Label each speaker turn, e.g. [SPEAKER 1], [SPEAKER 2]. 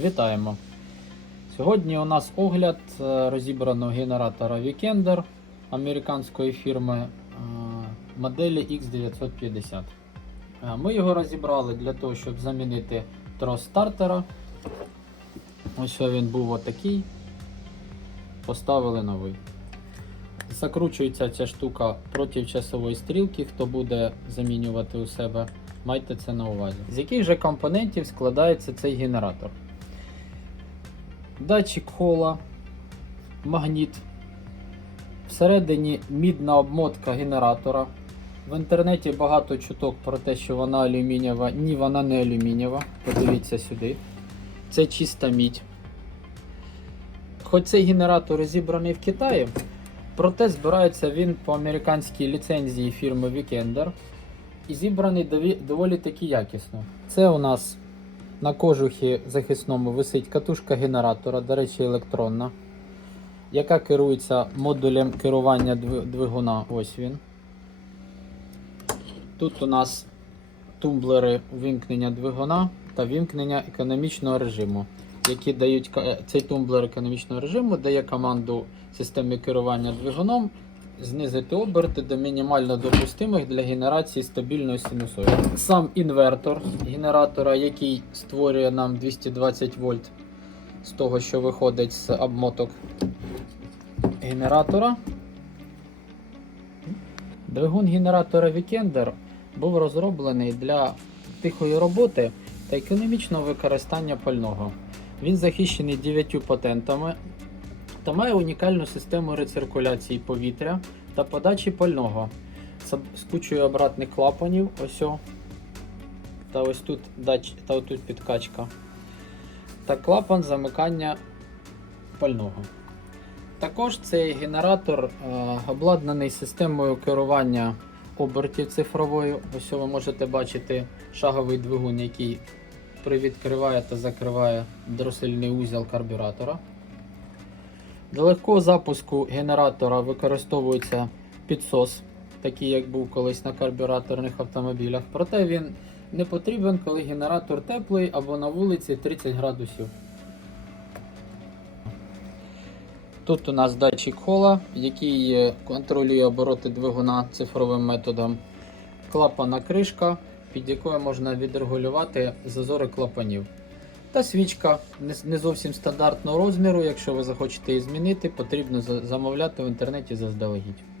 [SPEAKER 1] Вітаємо! Сьогодні у нас огляд е, розібраного генератора Weekender американської фірми е, моделі X950. Е, Ми його розібрали для того, щоб замінити трос стартера. Ось він був отакий. Поставили новий. Закручується ця штука проти часової стрілки. Хто буде замінювати у себе, майте це на увазі. З яких же компонентів складається цей генератор? Датчик хола, магніт. Всередині мідна обмотка генератора. В інтернеті багато чуток про те, що вона алюмінієва. Ні, вона не алюмінієва. Подивіться сюди. Це чиста мідь. Хоч цей генератор зібраний в Китаї, проте збирається він по американській ліцензії фірми Weekender і зібраний доволі таки якісно. Це у нас на кожухі захисному висить катушка генератора, до речі, електронна, яка керується модулем керування двигуна. Ось він. Тут у нас тумблери вімкнення двигуна та вімкнення економічного режиму, які дають цей тумблер економічного режиму дає команду системі керування двигуном знизити оберти до мінімально допустимих для генерації стабільної синусоїди. Сам інвертор генератора, який створює нам 220 вольт з того, що виходить з обмоток генератора. Двигун генератора Weekender був розроблений для тихої роботи та економічного використання пального. Він захищений 9 патентами та має унікальну систему рециркуляції повітря та подачі пального з кучою обратних клапанів. Ось о. Та ось тут дач, та отут підкачка. Та клапан замикання пального. Також цей генератор е, обладнаний системою керування обертів цифровою. Ось ви можете бачити шаговий двигун, який привідкриває та закриває дросельний узел карбюратора. Для легкого запуску генератора використовується підсос, такий як був колись на карбюраторних автомобілях. Проте він не потрібен, коли генератор теплий або на вулиці 30 градусів. Тут у нас датчик хола, який контролює обороти двигуна цифровим методом. Клапана кришка, під якою можна відрегулювати зазори клапанів. Та свічка не, зовсім стандартного розміру. Якщо ви захочете її змінити, потрібно замовляти в інтернеті заздалегідь.